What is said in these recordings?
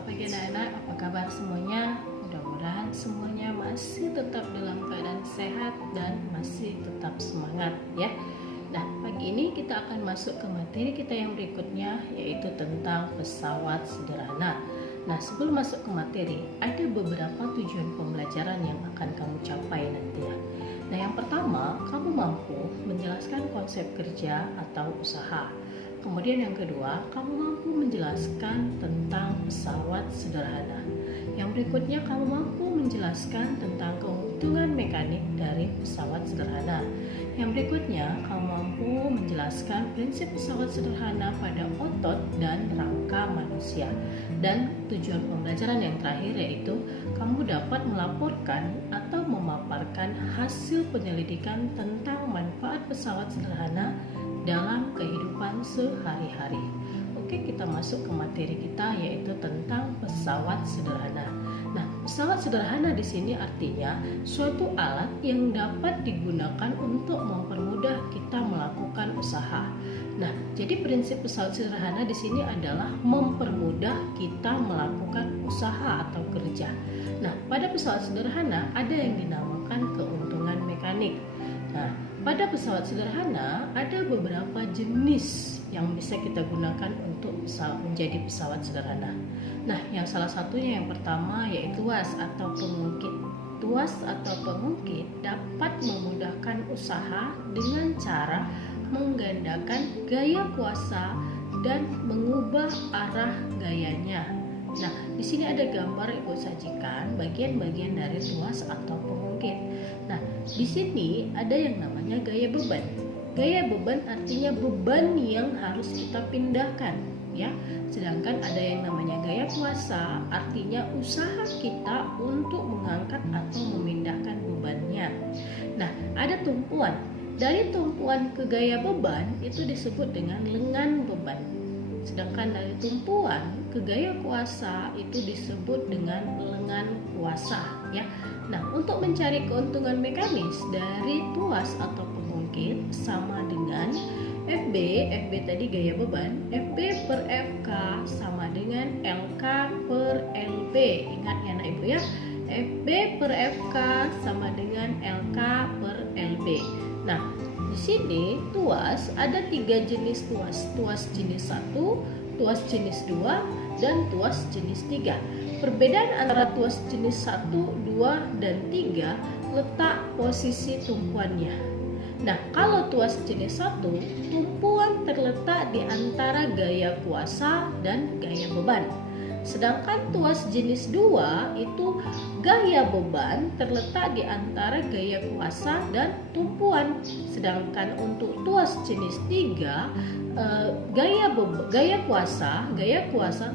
Selamat pagi anak-anak, apa kabar semuanya? Mudah-mudahan semuanya masih tetap dalam keadaan sehat dan masih tetap semangat ya. Nah, pagi ini kita akan masuk ke materi kita yang berikutnya, yaitu tentang pesawat sederhana. Nah, sebelum masuk ke materi, ada beberapa tujuan pembelajaran yang akan kamu capai nanti ya. Nah, yang pertama, kamu mampu menjelaskan konsep kerja atau usaha. Kemudian yang kedua, kamu mampu menjelaskan tentang pesawat sederhana. Yang berikutnya, kamu mampu menjelaskan tentang keuntungan mekanik dari pesawat sederhana. Yang berikutnya, kamu mampu menjelaskan prinsip pesawat sederhana pada otot dan rangka manusia. Dan tujuan pembelajaran yang terakhir yaitu kamu dapat melaporkan atau memaparkan hasil penyelidikan tentang manfaat pesawat sederhana dalam kehidupan sehari-hari. Oke, kita masuk ke materi kita yaitu tentang pesawat sederhana. Nah, pesawat sederhana di sini artinya suatu alat yang dapat digunakan untuk mempermudah kita melakukan usaha. Nah, jadi prinsip pesawat sederhana di sini adalah mempermudah kita melakukan usaha atau kerja. Nah, pada pesawat sederhana ada yang dinamakan keuntungan mekanik. Nah, pada pesawat sederhana ada beberapa jenis yang bisa kita gunakan untuk menjadi pesawat sederhana. Nah, yang salah satunya yang pertama yaitu tuas atau pengungkit. Tuas atau pengungkit dapat memudahkan usaha dengan cara menggandakan gaya kuasa dan mengubah arah gayanya. Nah, di sini ada gambar Ibu sajikan bagian-bagian dari tuas atau pengungkit. Nah, di sini ada yang namanya gaya beban. Gaya beban artinya beban yang harus kita pindahkan, ya. Sedangkan ada yang namanya gaya kuasa, artinya usaha kita untuk mengangkat atau memindahkan bebannya. Nah, ada tumpuan. Dari tumpuan ke gaya beban itu disebut dengan lengan beban. Sedangkan dari tumpuan ke gaya kuasa itu disebut dengan lengan kuasa, ya. Nah, untuk mencari keuntungan mekanis dari tuas atau pengungkit sama dengan FB tadi gaya beban, FB per FK sama dengan LK per LB. Ingat ya anak ibu ya, FB per FK sama dengan LK per LB. Nah, di sini tuas ada 3 jenis tuas. Tuas jenis 1, tuas jenis 2, dan tuas jenis 3. Perbedaan antara tuas jenis 1, 2, dan 3 letak posisi tumpuannya. Nah, kalau tuas jenis 1, tumpuan terletak di antara gaya kuasa dan gaya beban. Sedangkan tuas jenis 2 itu gaya beban terletak di antara gaya kuasa dan tumpuan. Sedangkan untuk tuas jenis 3 gaya kuasa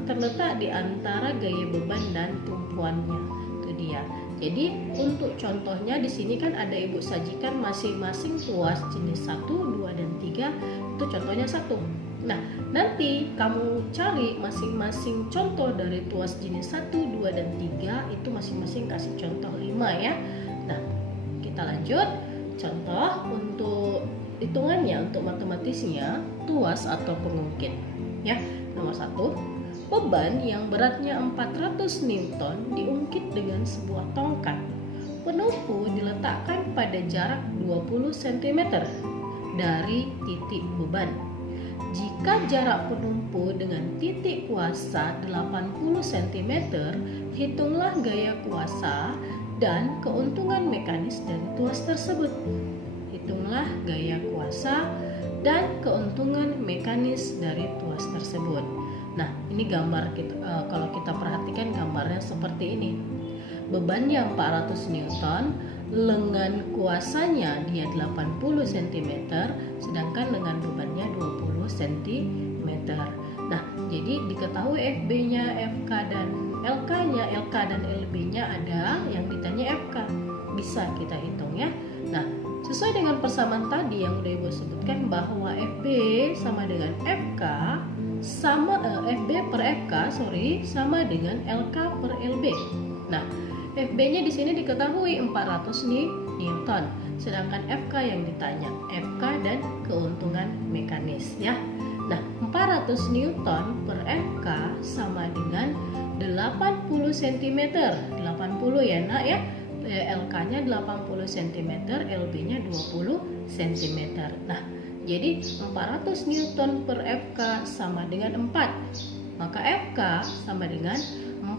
terletak di antara gaya beban dan tumpuannya. Itu dia. Jadi untuk contohnya di sini kan ada Ibu sajikan masing-masing tuas jenis 1, 2, dan 3. Itu contohnya 1. Nah, nanti kamu cari masing-masing contoh dari tuas jenis 1, 2, dan 3 itu masing-masing kasih contoh 5 ya. Nah, kita lanjut. Contoh untuk hitungannya, untuk matematisnya, tuas atau pengungkit ya. Nomor 1, beban yang beratnya 400 Newton diungkit dengan sebuah tongkat. Penumpu diletakkan pada jarak 20 cm dari titik beban. Jika jarak penumpu dengan titik kuasa 80 cm, hitunglah gaya kuasa dan keuntungan mekanis dari tuas tersebut. Hitunglah gaya kuasa dan keuntungan mekanis dari tuas tersebut. Nah, ini gambar kalau kita perhatikan gambarnya seperti ini. Bebannya 400 Newton, lengan kuasanya dia 80 cm, sedangkan lengan bebannya 20 cm. Nah, jadi diketahui FB-nya, FK dan LK-nya, LK dan LB-nya ada, yang ditanya FK. Bisa kita hitung ya. Nah, sesuai dengan persamaan tadi yang udah Ibu sebutkan bahwa FB sama dengan FK FB per FK sama dengan LK per LB. Nah, FB-nya di sini diketahui 400 Newton, sedangkan FK yang ditanya FK dan keuntungan mekanis ya. Nah, 400 Newton per FK sama dengan 80 cm. 80 ya nak ya. LK-nya 80 cm, LB-nya 20 cm. Nah, jadi 400 Newton per Fk sama dengan 4. Maka Fk sama dengan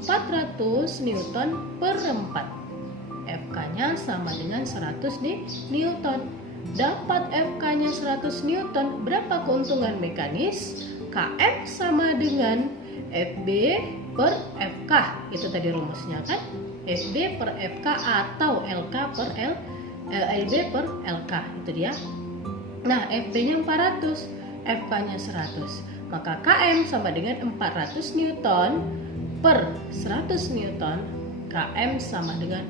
400 Newton per 4. Fk-nya sama dengan 100 Newton. Dapat Fk-nya 100 Newton, berapa keuntungan mekanis? Km sama dengan Fb per Fk. Itu tadi rumusnya kan? Fb per Fk atau LK per LB per LK. Itu dia. Nah, Fb-nya 400, Fk-nya 100. Maka Km sama dengan 400 Newton per 100 Newton. Km sama dengan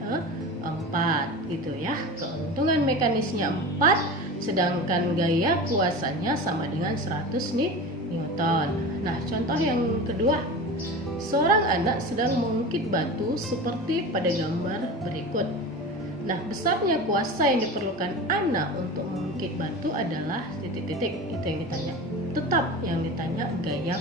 4 gitu ya. Keuntungan mekanisnya 4, sedangkan gaya kuasanya sama dengan 100 Newton. Nah, contoh yang kedua. Seorang anak sedang mengukit batu seperti pada gambar berikut. Nah, besarnya kuasa yang diperlukan anak untuk mengukit batu adalah titik-titik. Itu yang ditanya. Tetap yang ditanya gaya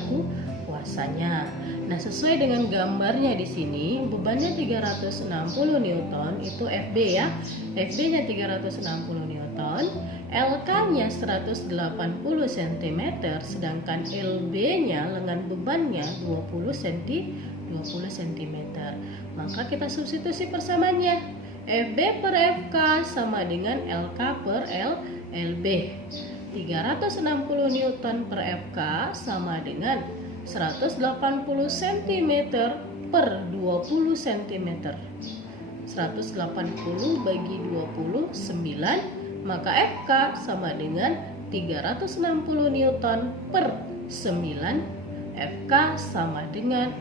kuasanya. Nah, sesuai dengan gambarnya di sini, bebannya 360 Newton, itu Fb ya. Fb-nya 360 Newton, LK-nya 180 cm, sedangkan LB-nya lengan bebannya 20 cm. Maka kita substitusi persamaannya. Fb per Fk sama dengan LK per LB. 360 Newton per Fk sama dengan 180 cm per 20 cm. 180 bagi 20, 9. Maka Fk sama dengan 360 Newton per 9. Fk sama dengan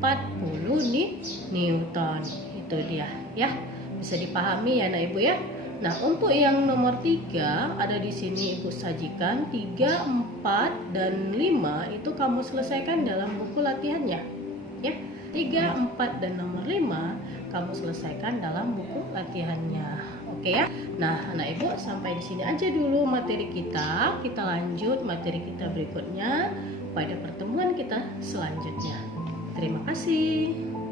40 Newton. Itu dia ya. Bisa dipahami ya anak ibu ya. Nah, untuk yang nomor 3 ada di sini ibu sajikan 3, 4 dan 5 itu kamu selesaikan dalam buku latihannya. Ya. 3, 4 dan nomor 5 kamu selesaikan dalam buku latihannya. Oke ya. Nah, anak ibu sampai di sini aja dulu materi kita. Kita lanjut materi kita berikutnya pada pertemuan kita selanjutnya. Terima kasih.